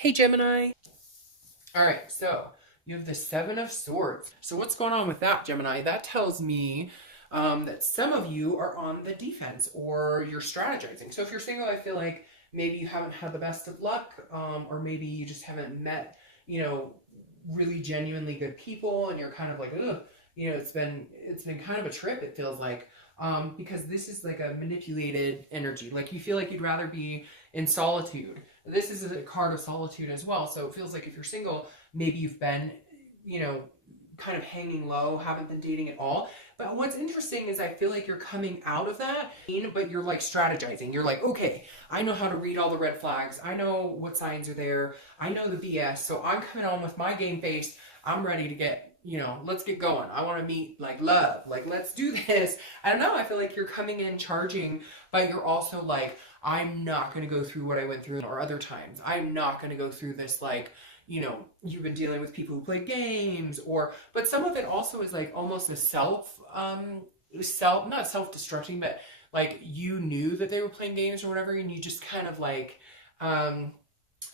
Hey Gemini. All right, so you have the Seven of Swords. So what's going on with that, Gemini? That tells me that some of you are on the defense or you're strategizing. So if you're single, I feel like maybe you haven't had the best of luck, or maybe you just haven't met, really genuinely good people, and you're kind of like, ugh, it's been kind of a trip. It feels like. Because this is like a manipulated energy. Like you feel like you'd rather be in solitude. This is a card of solitude as well. So it feels like if you're single, maybe you've been, you know, kind of hanging low, haven't been dating at all. But what's interesting is I feel like you're coming out of that, but you're like strategizing. You're like, okay, I know how to read all the red flags. I know what signs are there. I know the BS. So I'm coming on with my game face. I'm ready to get, let's get going. I want to meet like love. Like, let's do this. I don't know. I feel like you're coming in charging, but you're also like, I'm not going to go through what I went through or other times. I'm not going to go through this, like, you've been dealing with people who play games but some of it also is like almost a not self-destructing, but like you knew that they were playing games or whatever, and you just kind of like, I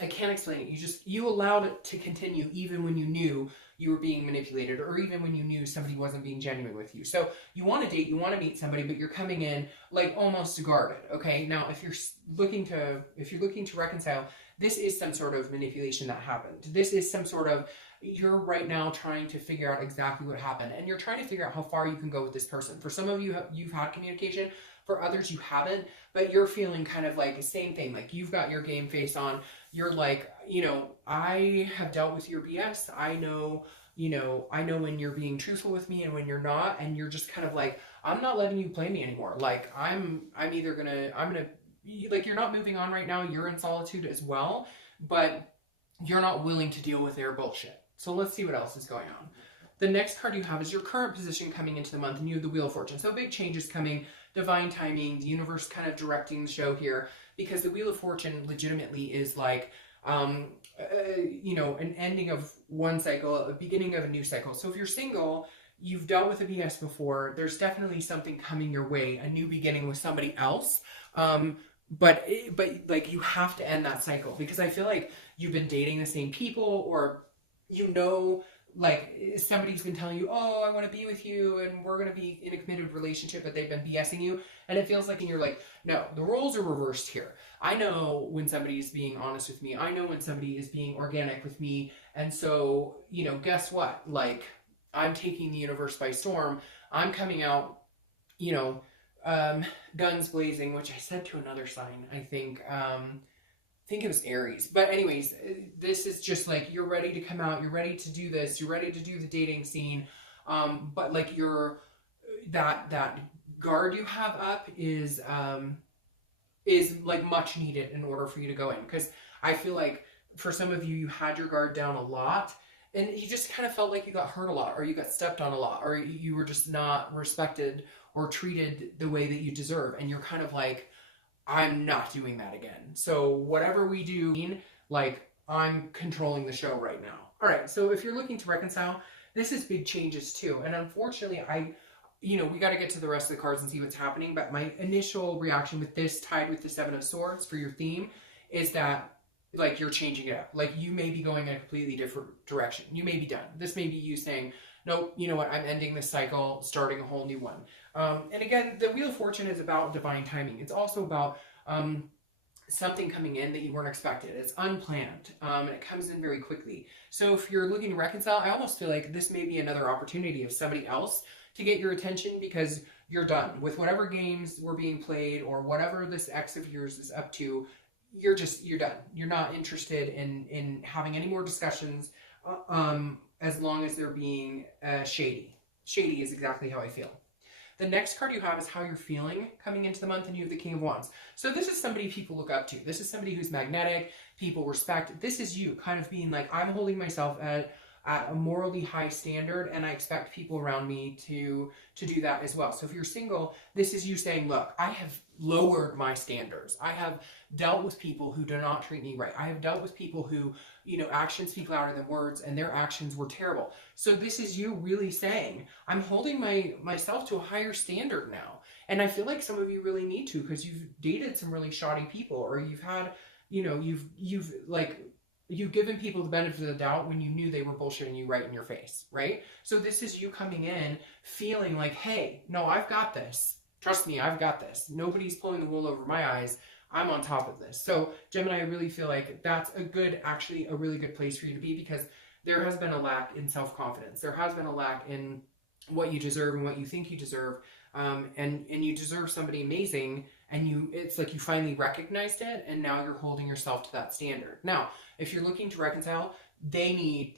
can't explain it. You allowed it to continue even when you knew you were being manipulated, or even when you knew somebody wasn't being genuine with you. So you want to date, you want to meet somebody, but you're coming in like almost guarded. Okay. Now, if you're looking to reconcile, this is some sort of manipulation that happened. This is some sort of, you're right now trying to figure out exactly what happened, and you're trying to figure out how far you can go with this person. For some of you, you've had communication. For others, you haven't, but you're feeling kind of like the same thing. Like you've got your game face on. You're like, I have dealt with your BS. I know when you're being truthful with me and when you're not, and you're just kind of like, I'm not letting you play me anymore. Like I'm gonna, like, you're not moving on right now. You're in solitude as well, but you're not willing to deal with their bullshit. So let's see what else is going on. The next card you have is your current position coming into the month, and you have the Wheel of Fortune. So big changes coming, divine timing, the universe kind of directing the show here, because the Wheel of Fortune legitimately is like, an ending of one cycle, a beginning of a new cycle. So if you're single, you've dealt with a BS before, there's definitely something coming your way, a new beginning with somebody else. But like you have to end that cycle, because I feel like you've been dating the same people, or like somebody's been telling you, oh, I want to be with you and we're going to be in a committed relationship, but they've been BSing you, and it feels like, and you're like, no, the roles are reversed here. I know when somebody's being honest with me. I know when somebody is being organic with me. And so, guess what? Like, I'm taking the universe by storm. I'm coming out, guns blazing, which I said to another sign, I think it was Aries. But anyways, this is just like, you're ready to come out, you're ready to do this, you're ready to do the dating scene. But like that guard you have up is like much needed in order for you to go in. Because I feel like for some of you, you had your guard down a lot, and you just kind of felt like you got hurt a lot, or you got stepped on a lot, or you were just not respected or treated the way that you deserve. And you're kind of like, I'm not doing that again. So whatever we do, like, I'm controlling the show right now. All right, so if you're looking to reconcile, this is big changes too. And unfortunately, we got to get to the rest of the cards and see what's happening. But my initial reaction with this, tied with the Seven of Swords for your theme, is that, like, you're changing it up. Like, you may be going in a completely different direction. You may be done. This may be you saying, nope, you know what, I'm ending this cycle, starting a whole new one. And again, the Wheel of Fortune is about divine timing. It's also about something coming in that you weren't expected. It's unplanned, and it comes in very quickly. So if you're looking to reconcile, I almost feel like this may be another opportunity of somebody else to get your attention, because you're done with whatever games were being played or whatever this ex of yours is up to. You're done. You're not interested in having any more discussions, as long as they're being shady. Shady is exactly how I feel. The next card you have is how you're feeling coming into the month, and you have the King of Wands. So this is somebody people look up to. This is somebody who's magnetic, people respect. This is you kind of being like, I'm holding myself at a morally high standard, and I expect people around me to do that as well. So if you're single, this is you saying, look, I have lowered my standards. I have dealt with people who do not treat me right. I have dealt with people who, actions speak louder than words, and their actions were terrible. So this is you really saying, I'm holding myself to a higher standard now. And I feel like some of you really need to, because you've dated some really shoddy people, or you've had, you've like you've given people the benefit of the doubt when you knew they were bullshitting you right in your face, right? So this is you coming in feeling like, hey, no, I've got this. Trust me, I've got this. Nobody's pulling the wool over my eyes. I'm on top of this. So Gemini, I really feel like that's actually a really good place for you to be, because there has been a lack in self-confidence. There has been a lack in what you deserve and what you think you deserve. And you deserve somebody amazing, and it's like you finally recognized it, and now you're holding yourself to that standard. Now, if you're looking to reconcile, they need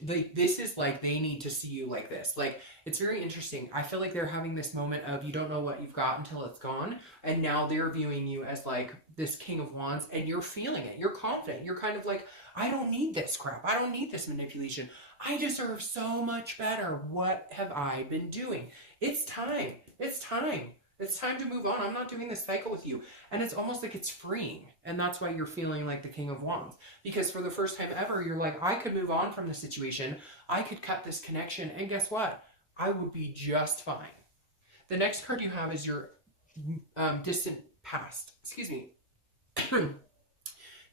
to see you like this. Like, it's very interesting. I feel like they're having this moment of you don't know what you've got until it's gone, and now they're viewing you as like this King of Wands, and you're feeling it. You're confident. You're kind of like, I don't need this crap. I don't need this manipulation. I deserve so much better. What have I been doing? It's time. It's time. It's time to move on. I'm not doing this cycle with you. And it's almost like it's freeing. And that's why you're feeling like the King of Wands. Because for the first time ever, you're like, I could move on from the situation. I could cut this connection. And guess what? I would be just fine. The next card you have is your distant past. Excuse me.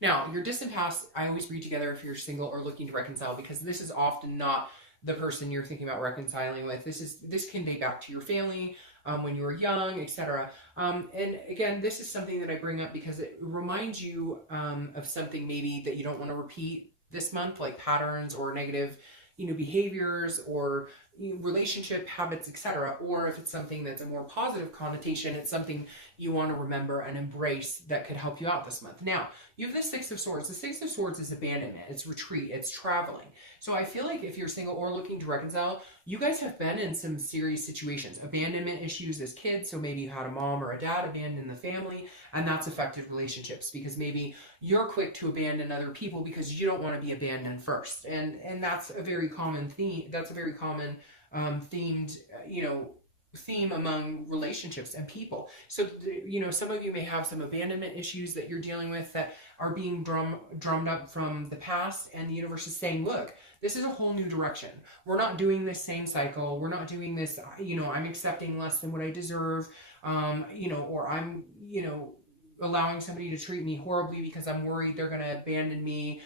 Now, your distant past, I always read together if you're single or looking to reconcile, because this is often not the person you're thinking about reconciling with. This can date back to your family, when you were young, etc. And again, this is something that I bring up because it reminds you of something maybe that you don't want to repeat this month, like patterns or negative, behaviors or relationship habits, etc. Or if it's something that's a more positive connotation, it's something you want to remember and embrace that could help you out this month. Now, you have the Six of Swords. The Six of Swords is abandonment, it's retreat, it's traveling. So I feel like if you're single or looking to reconcile, you guys have been in some serious situations. Abandonment issues as kids, so maybe you had a mom or a dad abandon the family, and that's affected relationships because maybe you're quick to abandon other people because you don't want to be abandoned first. And that's a very common theme. That's a very common themed, theme among relationships and people. So, some of you may have some abandonment issues that you're dealing with that are being drummed up from the past, and the universe is saying, look, this is a whole new direction. We're not doing this same cycle. We're not doing this, I'm accepting less than what I deserve, or I'm, allowing somebody to treat me horribly because I'm worried they're going to abandon me.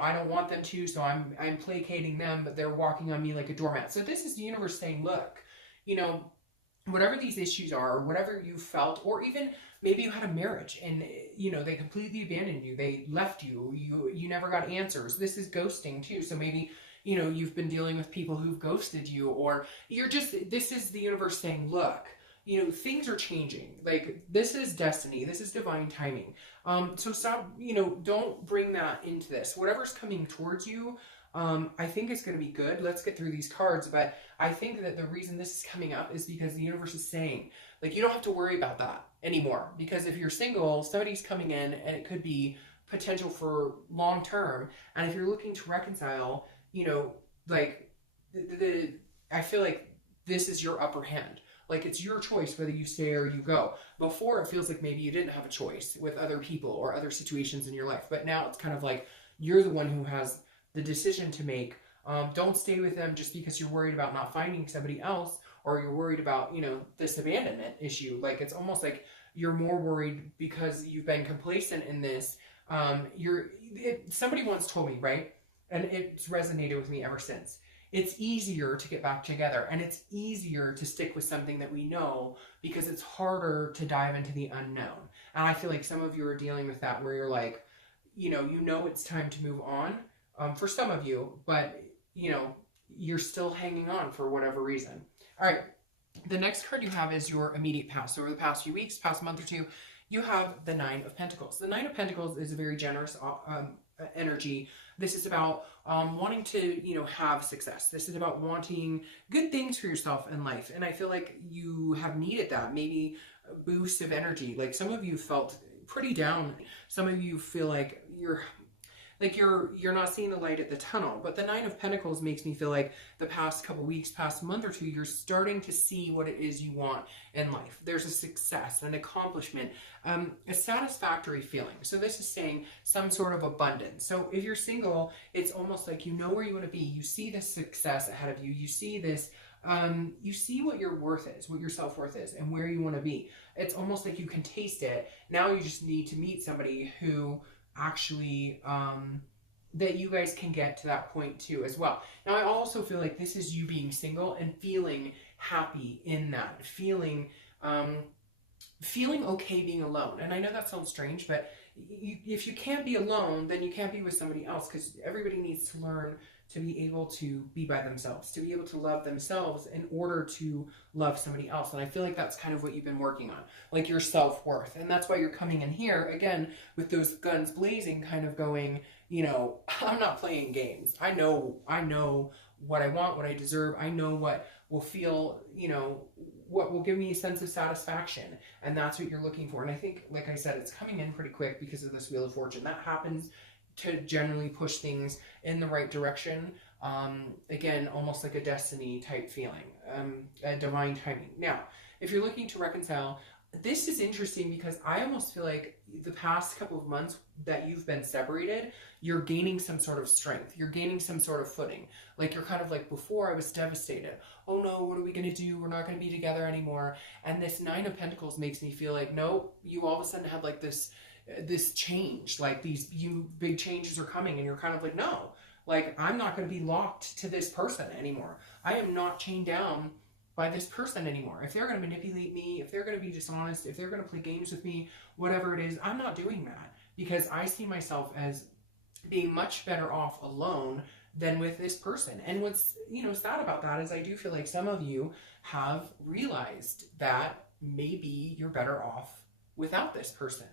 I don't want them to, so I'm placating them, but they're walking on me like a doormat. So this is the universe saying, look, whatever these issues are, whatever you felt, or even maybe you had a marriage and, they completely abandoned you. They left you. You never got answers. This is ghosting too. So maybe, you've been dealing with people who've ghosted you, or this is the universe saying, look, things are changing. Like, this is destiny. This is divine timing. So stop, don't bring that into this. Whatever's coming towards you, I think it's going to be good. Let's get through these cards. But I think that the reason this is coming up is because the universe is saying, like, you don't have to worry about that anymore. Because if you're single, somebody's coming in and it could be potential for long term. And if you're looking to reconcile, I feel like this is your upper hand. Like, it's your choice whether you stay or you go. Before, it feels like maybe you didn't have a choice with other people or other situations in your life. But now it's kind of like you're the one who has the decision to make. Don't stay with them just because you're worried about not finding somebody else, or you're worried about, this abandonment issue. Like, it's almost like you're more worried because you've been complacent in this. Somebody once told me, right? And it's resonated with me ever since. It's easier to get back together, and it's easier to stick with something that we know because it's harder to dive into the unknown. And I feel like some of you are dealing with that where you're like, it's time to move on for some of you, but, you're still hanging on for whatever reason. All right. The next card you have is your immediate past. So over the past few weeks, past month or two, you have the Nine of Pentacles. The Nine of Pentacles is a very generous energy. This is about wanting to, have success. This is about wanting good things for yourself in life. And I feel like you have needed that, maybe a boost of energy. Like, some of you felt pretty down. Some of you feel like you're not seeing the light at the tunnel. But the Nine of Pentacles makes me feel like the past couple weeks, past month or two, you're starting to see what it is you want in life. There's a success, an accomplishment, a satisfactory feeling. So this is saying some sort of abundance. So if you're single, it's almost like you know where you want to be. You see this success ahead of you. You see this, you see what your worth is, what your self-worth is, and where you want to be. It's almost like you can taste it. Now you just need to meet somebody who actually that you guys can get to that point too as well. Now, I also feel like this is you being single and feeling happy in that, feeling okay being alone. And I know that sounds strange, but if you can't be alone, then you can't be with somebody else, because everybody needs to learn to be able to be by themselves, to be able to love themselves in order to love somebody else. And I feel like that's kind of what you've been working on, like your self-worth. And that's why you're coming in here again with those guns blazing, kind of going, you know, I'm not playing games. I know what I want, what I deserve. I know what will feel, you know, what will give me a sense of satisfaction. And that's what you're looking for. And I think, like I said, it's coming in pretty quick because of this Wheel of Fortune. That happens to generally push things in the right direction. Again, almost like a destiny type feeling, a divine timing. Now, if you're looking to reconcile, this is interesting because I almost feel like the past couple of months that you've been separated, you're gaining some sort of strength. You're gaining some sort of footing. Like, you're kind of like, before I was devastated. Oh no, what are we going to do? We're not going to be together anymore. And this Nine of Pentacles makes me feel like, no, you all of a sudden have like this change, like these big changes are coming, and you're kind of like, no, like, I'm not going to be locked to this person anymore. I am not chained down by this person anymore. If they're going to manipulate me, if they're going to be dishonest, if they're going to play games with me, whatever it is, I'm not doing that, because I see myself as being much better off alone than with this person. And what's, you know, sad about that is I do feel like some of you have realized that maybe you're better off without this person.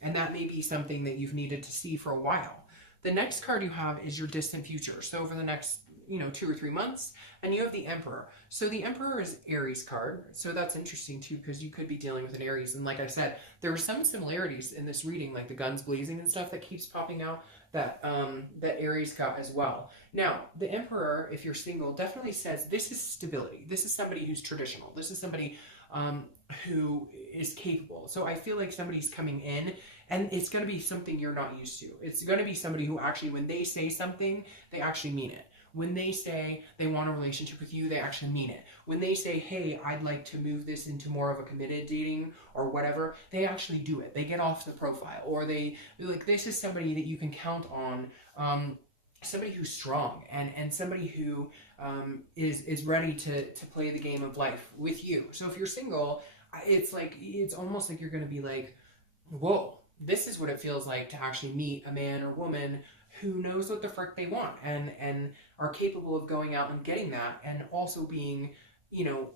And that may be something that you've needed to see for a while. The next card you have is your distant future. So over the next, you know, 2 or 3 months, and you have the Emperor. So the Emperor is Aries card. So that's interesting too, because you could be dealing with an Aries. And like I said, there are some similarities in this reading, like the guns blazing and stuff that keeps popping out, that that Aries got as well. Now, the Emperor, if you're single, definitely says this is stability. This is somebody who's traditional. This is somebody who is capable. So I feel like somebody's coming in, and it's going to be something you're not used to. It's going to be somebody who actually, when they say something, they actually mean it. When they say they want a relationship with you, they actually mean it. When they say, hey, I'd like to move this into more of a committed dating or whatever, they actually do it. They get off the profile, or they're like, this is somebody that you can count on, somebody who's strong, and somebody who is ready to play the game of life with you. So if you're single, it's like, it's almost like you're going to be like, whoa, this is what it feels like to actually meet a man or woman who knows what the frick they want, and are capable of going out and getting that, and also being, you know,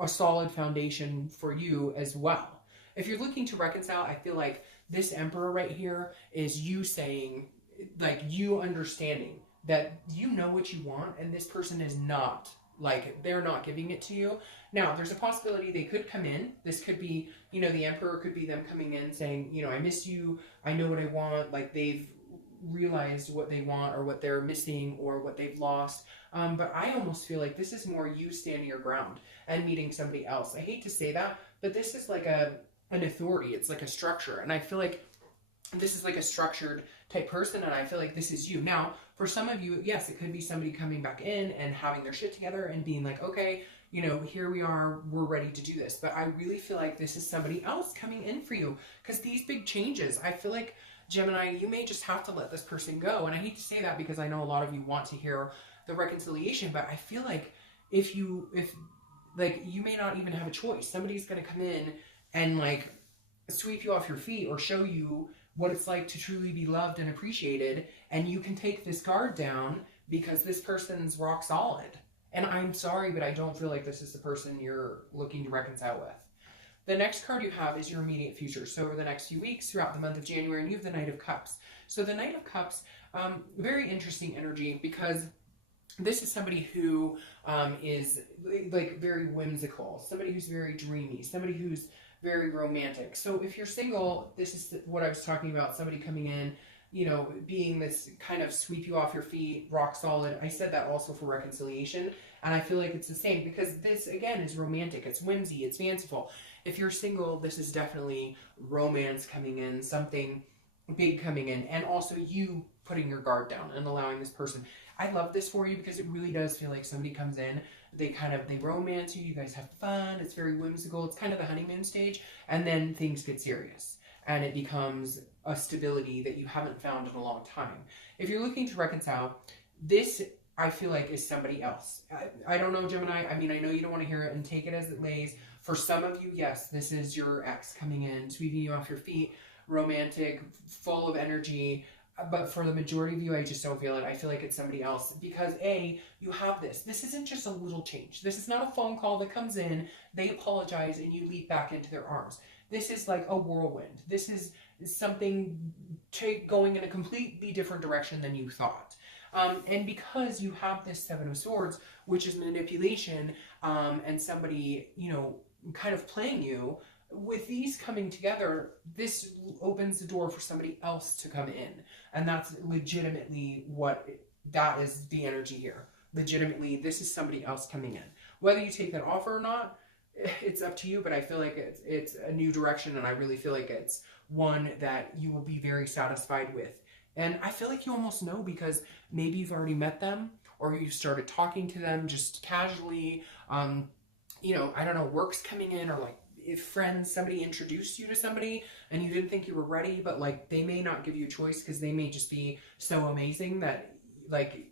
a solid foundation for you as well. If you're looking to reconcile, I feel like this Emperor right here is you saying, like, you understanding that you know what you want, and this person is not, like, they're not giving it to you. Now, there's a possibility they could come in. This could be, you know, the Emperor could be them coming in saying, you know, I miss you, I know what I want, like, they've realized what they want, or what they're missing, or what they've lost. But I almost feel like this is more you standing your ground and meeting somebody else. I hate to say that, but this is like an authority. It's like a structure. And I feel like this is like a structured type person, and I feel like this is you. Now, for some of you, yes, it could be somebody coming back in and having their shit together and being like, okay, you know, here we are, we're ready to do this. But I really feel like this is somebody else coming in for you, because these big changes, I feel like, Gemini, you may just have to let this person go. And I hate to say that, because I know a lot of you want to hear the reconciliation, but I feel like if like, you may not even have a choice. Somebody's going to come in and, like, sweep you off your feet, or show you what it's like to truly be loved and appreciated, and you can take this guard down because this person's rock solid. And I'm sorry, but I don't feel like this is the person you're looking to reconcile with. The next card you have is your immediate future. So over the next few weeks, throughout the month of January, and you have the Knight of Cups. So the Knight of Cups, very interesting energy, because this is somebody who is like very whimsical, somebody who's very dreamy, somebody who's very romantic. So if you're single, this is what I was talking about, somebody coming in, you know, being this kind of sweep you off your feet, rock solid. I said that also for reconciliation, and I feel like it's the same, because this, again, is romantic. It's whimsy, it's fanciful. If you're single, this is definitely romance coming in, something big coming in, and also you putting your guard down and allowing this person. I love this for you, because it really does feel like somebody comes in, they romance you, you guys have fun, it's very whimsical, it's kind of the honeymoon stage, and then things get serious. and it becomes a stability that you haven't found in a long time. If you're looking to reconcile, this I feel like is somebody else. I don't know, Gemini. I mean, I know you don't want to hear it and take it as it lays. For some of you, yes, this is your ex coming in, sweeping you off your feet, romantic, full of energy. But for the majority of you, I just don't feel it. I feel like it's somebody else because A, you have this. This isn't just a little change. This is not a phone call that comes in, they apologize, and you leap back into their arms. This is like a whirlwind. This is something going in a completely different direction than you thought. And because you have this Seven of Swords, which is manipulation, and somebody, you know, kind of playing you, with these coming together, this opens the door for somebody else to come in. And that's legitimately that is the energy here. Legitimately, this is somebody else coming in. Whether you take that offer or not, it's up to you, but I feel like it's a new direction, and I really feel like it's one that you will be very satisfied with. And I feel like you almost know because maybe you've already met them or you started talking to them just casually. You know, I don't know, work's coming in, or like if friends, somebody introduced you to somebody and you didn't think you were ready, but like they may not give you a choice because they may just be so amazing that like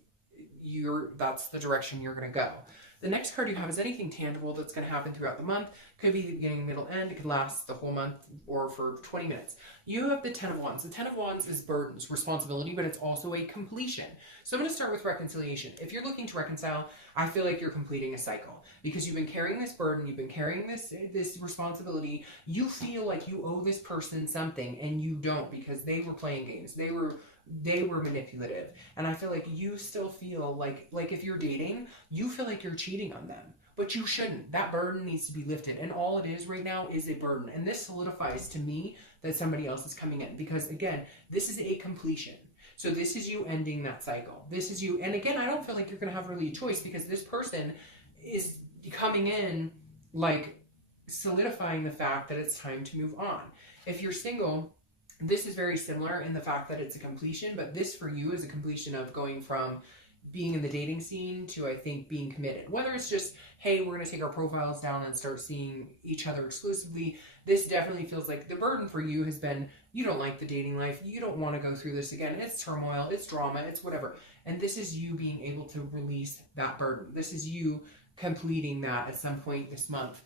that's the direction you're going to go. The next card you have is anything tangible that's going to happen throughout the month. Could be the beginning, middle, end. It could last the whole month or for 20 minutes. You have the Ten of Wands. The Ten of Wands is burdens, responsibility, but it's also a completion. So I'm going to start with reconciliation. If you're looking to reconcile, I feel like you're completing a cycle because you've been carrying this burden, you've been carrying this responsibility. You feel like you owe this person something and you don't because they were playing games. They were manipulative. And I feel like you still feel like if you're dating, you feel like you're cheating on them, but you shouldn't. That burden needs to be lifted. And all it is right now is a burden. And this solidifies to me that somebody else is coming in because again, this is a completion. So this is you ending that cycle. This is you. And again, I don't feel like you're going to have really a choice because this person is coming in like solidifying the fact that it's time to move on. If you're single, this is very similar in the fact that it's a completion, but this for you is a completion of going from being in the dating scene to, I think, being committed. Whether it's just, hey, we're going to take our profiles down and start seeing each other exclusively, this definitely feels like the burden for you has been, you don't like the dating life, you don't want to go through this again, it's turmoil, it's drama, it's whatever. And this is you being able to release that burden. This is you completing that at some point this month.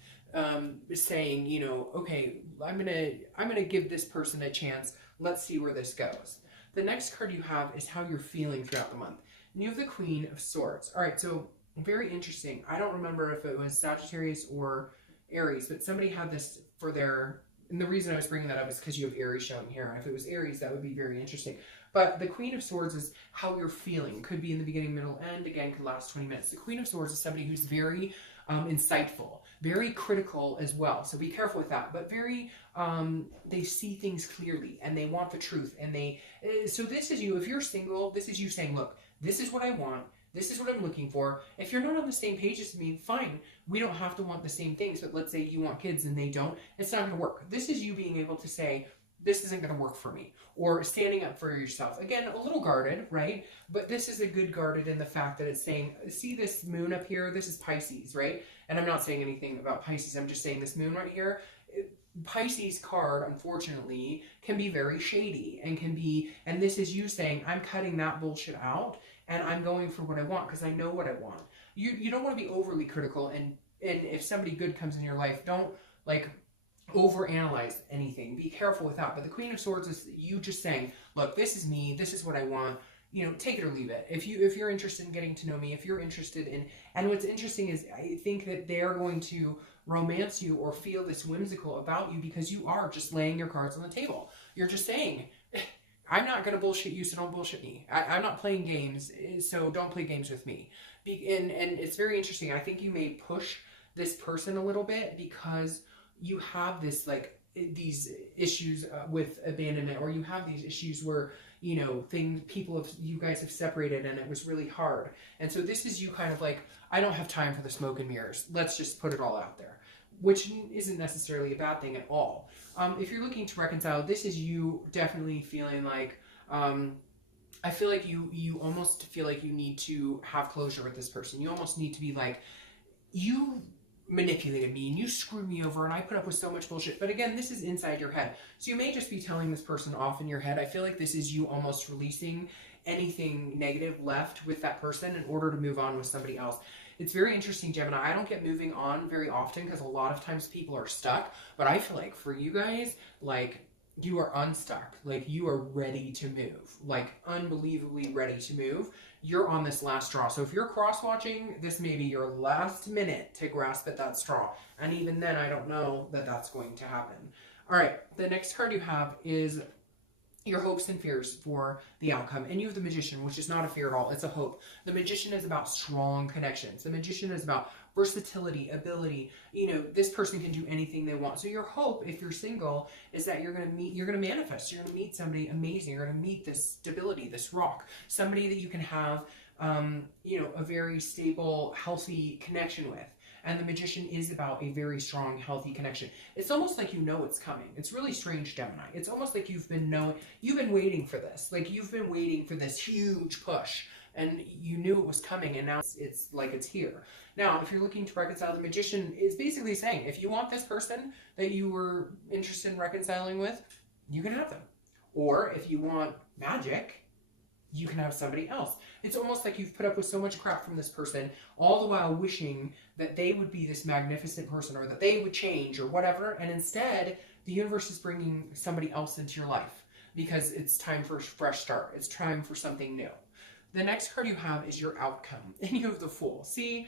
Saying, you know, okay, I'm gonna give this person a chance. Let's see where this goes. The next card you have is how you're feeling throughout the month. And you have the Queen of Swords. All right, so very interesting. I don't remember if it was Sagittarius or Aries, but somebody had this for their, and the reason I was bringing that up is because you have Aries showing here. If it was Aries, that would be very interesting. But the Queen of Swords is how you're feeling. Could be in the beginning, middle, end. Again, could last 20 minutes. The Queen of Swords is somebody who's very insightful, very critical as well. So be careful with that. But very, they see things clearly and they want the truth. And so this is you. If you're single, this is you saying, look, this is what I want. This is what I'm looking for. If you're not on the same page as me, fine. We don't have to want the same things. But let's say you want kids and they don't. It's not going to work. This is you being able to say, this isn't going to work for me. Or standing up for yourself. Again, a little guarded, right? But this is a good guarded in the fact that it's saying, see this moon up here? This is Pisces, right? And I'm not saying anything about Pisces. I'm just saying this moon right here. Pisces card, unfortunately, can be very shady and this is you saying, I'm cutting that bullshit out and I'm going for what I want because I know what I want. You don't want to be overly critical and if somebody good comes in your life, don't like overanalyze anything. Be careful with that. But the Queen of Swords is you just saying, look, this is me, this is what I want. You know, take it or leave it. If you're interested in getting to know me, if you're interested in, and what's interesting is I think that they're going to romance you or feel this whimsical about you because you are just laying your cards on the table. You're just saying, I'm not going to bullshit you, so don't bullshit me. I'm not playing games, so don't play games with me. And it's very interesting. I think you may push this person a little bit because you have this like these issues with abandonment, or you have these issues where, you know, you guys have separated and it was really hard. And so this is you kind of like, I don't have time for the smoke and mirrors. Let's just put it all out there, which isn't necessarily a bad thing at all. If you're looking to reconcile, this is you definitely feeling like, I feel like you almost feel like you need to have closure with this person. You almost need to be like, manipulated me and you screwed me over and I put up with so much bullshit. But again, this is inside your head. So you may just be telling this person off in your head. I feel like this is you almost releasing anything negative left with that person in order to move on with somebody else. It's very interesting, Gemini. I don't get moving on very often because a lot of times people are stuck. But I feel like for you guys, like, you are unstuck. Like, you are ready to move. Like, unbelievably ready to move. You're on this last straw. So if you're cross-watching, this may be your last minute to grasp at that straw. And even then, I don't know that that's going to happen. All right, the next card you have is your hopes and fears for the outcome. And you have the Magician, which is not a fear at all. It's a hope. The Magician is about strong connections. The Magician is about versatility, ability. You know, this person can do anything they want. So your hope, if you're single, is that you're going to manifest. You're going to meet somebody amazing. You're going to meet this stability, this rock, somebody that you can have, you know, a very stable, healthy connection with. And the Magician is about a very strong, healthy connection. It's almost like you know it's coming. It's really strange, Gemini. It's almost like you've been waiting for this. Like, you've been waiting for this huge push. And you knew it was coming, and now it's like it's here. Now, if you're looking to reconcile, the Magician is basically saying, if you want this person that you were interested in reconciling with, you can have them. Or if you want magic, you can have somebody else. It's almost like you've put up with so much crap from this person, all the while wishing that they would be this magnificent person or that they would change or whatever. And instead, the universe is bringing somebody else into your life because it's time for a fresh start. It's time for something new. The next card you have is your outcome, and you have the Fool. See.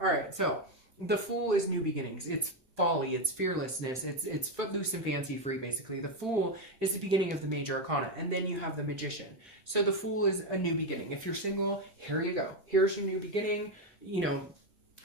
All right, so the Fool is new beginnings. It's folly, it's fearlessness, it's footloose and fancy free, basically. The Fool is the beginning of the major arcana, and then you have the Magician. So the Fool is a new beginning. If you're single, here you go. Here's your new beginning. You know,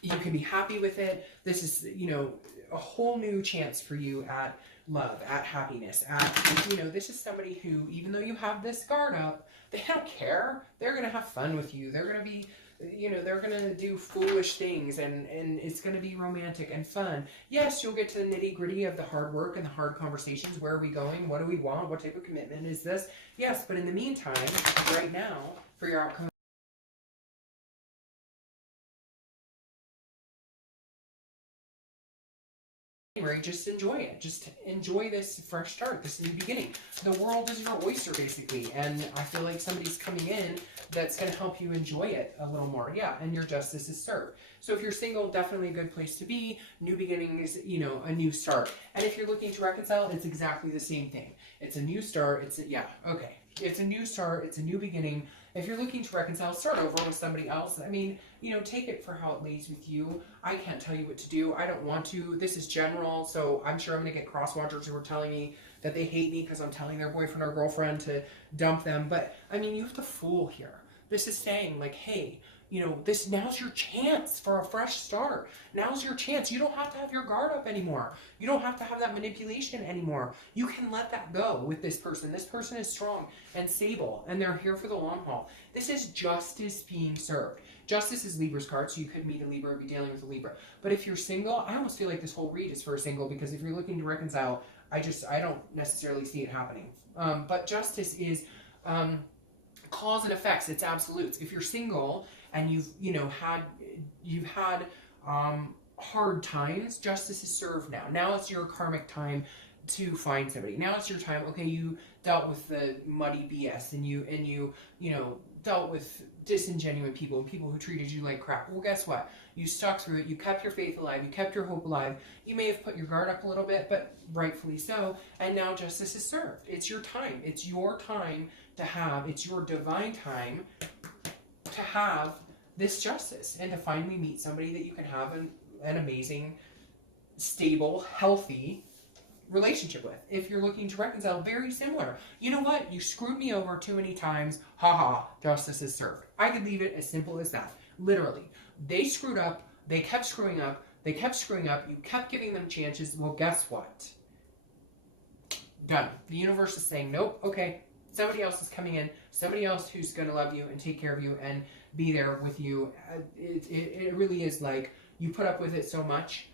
you can be happy with it. This is, you know, a whole new chance for you at love, at happiness, at, you know, this is somebody who, even though you have this guard up, they don't care. They're going to have fun with you. They're going to be, you know, they're going to do foolish things, and it's going to be romantic and fun. Yes, you'll get to the nitty gritty of the hard work and the hard conversations. Where are we going? What do we want? What type of commitment is this? Yes, but in the meantime, right now, for your outcome, just enjoy it. Just enjoy this fresh start, this new beginning. The world is your oyster, basically, and I feel like somebody's coming in that's going to help you enjoy it a little more. Yeah, and your justice is served. So if you're single, definitely a good place to be. New beginnings, you know, a new start. And if you're looking to reconcile, it's exactly the same thing. It's a new start. It's a new start. It's a new beginning. If you're looking to reconcile, start over with somebody else. I mean, you know, take it for how it lays with you. I can't tell you what to do. I don't want to. This is general, so I'm sure I'm going to get cross-watchers who are telling me that they hate me because I'm telling their boyfriend or girlfriend to dump them. But, I mean, you have the Fool here. This is saying, like, hey, you know, now's your chance for a fresh start. Now's your chance. You don't have to have your guard up anymore. You don't have to have that manipulation anymore. You can let that go with this person. This person is strong and stable, and they're here for the long haul. This is justice being served. Justice is Libra's card, so you could meet a Libra or be dealing with a Libra. But if you're single, I almost feel like this whole read is for a single, because if you're looking to reconcile, I don't necessarily see it happening. But justice is cause and effects. It's absolutes. If you're single and you've had hard times, justice is served now. Now it's your karmic time to find somebody. Now it's your time. Okay, you dealt with the muddy BS, and you dealt with disingenuous people and people who treated you like crap. Well, guess what? You stuck through it. You kept your faith alive. You kept your hope alive. You may have put your guard up a little bit, but rightfully so. And now justice is served. It's your time. It's your time to have. It's your divine time to have this justice and to finally meet somebody that you can have an amazing, stable, healthy relationship with. If you're looking to reconcile, very similar. You know what? You screwed me over too many times. Haha, justice is served. I could leave it as simple as that. Literally. They screwed up. They kept screwing up. They kept screwing up. You kept giving them chances. Well, guess what? Done. The universe is saying, nope, okay. Somebody else is coming in. Somebody else who's going to love you and take care of you and be there with you. It really is like you put up with it so much.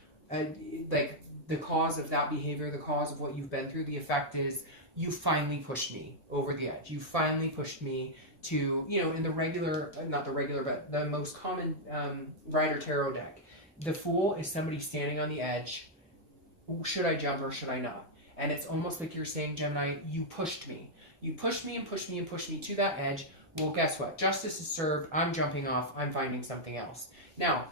Like the cause of that behavior, the cause of what you've been through, the effect is you finally pushed me over the edge. You finally pushed me to, in the regular, not the regular, but the most common Rider Tarot deck. The Fool is somebody standing on the edge. Should I jump or should I not? And it's almost like you're saying, Gemini, you pushed me. You pushed me and pushed me and pushed me to that edge. Well, guess what? Justice is served. I'm jumping off. I'm finding something else. Now,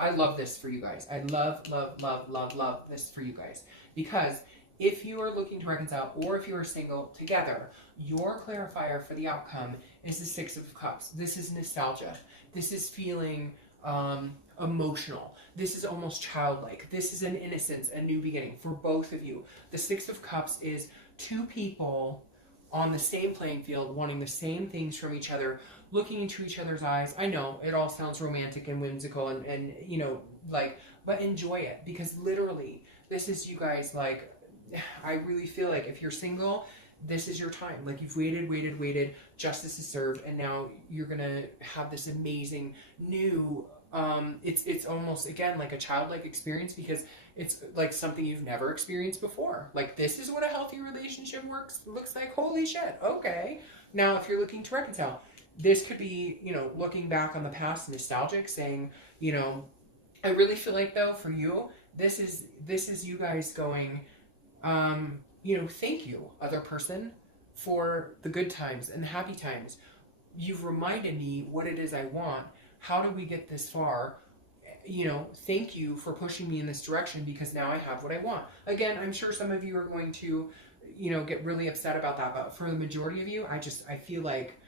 I love this for you guys. I love, love, love, love, love this for you guys. Because if you are looking to reconcile or if you are single together, your clarifier for the outcome is the Six of Cups. This is nostalgia. This is feeling emotional. This is almost childlike. This is an innocence, a new beginning for both of you. The Six of Cups is two people on the same playing field, wanting the same things from each other, looking into each other's eyes. I know it all sounds romantic and whimsical and you know, like, but enjoy it, because literally this is you guys. Like, I really feel like if you're single, this is your time. Like, you've waited, justice is served, and now you're gonna have this amazing new it's almost, again, like a childlike experience, because it's like something you've never experienced before. Like, this is what a healthy relationship looks like. Holy shit. Okay. Now, if you're looking to reconcile, this could be, you know, looking back on the past, nostalgic, saying, you know, I really feel like, though, for you, this is you guys going, you know, thank you, other person, for the good times and the happy times. You've reminded me what it is I want. How did we get this far? You know, thank you for pushing me in this direction, because now I have what I want. Again, I'm sure some of you are going to, you know, get really upset about that. But for the majority of you, I feel like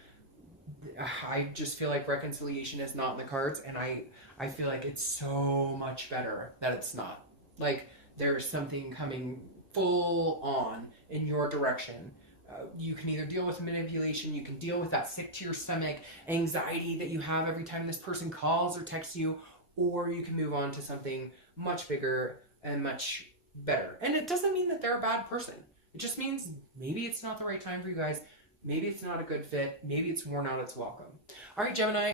reconciliation is not in the cards. And I feel like it's so much better that it's not. Like, there's something coming full on in your direction. You can either deal with manipulation, you can deal with that sick to your stomach anxiety that you have every time this person calls or texts you, or you can move on to something much bigger and much better. And it doesn't mean that they're a bad person. It just means maybe it's not the right time for you guys. Maybe it's not a good fit. Maybe it's worn out its welcome. All right, Gemini.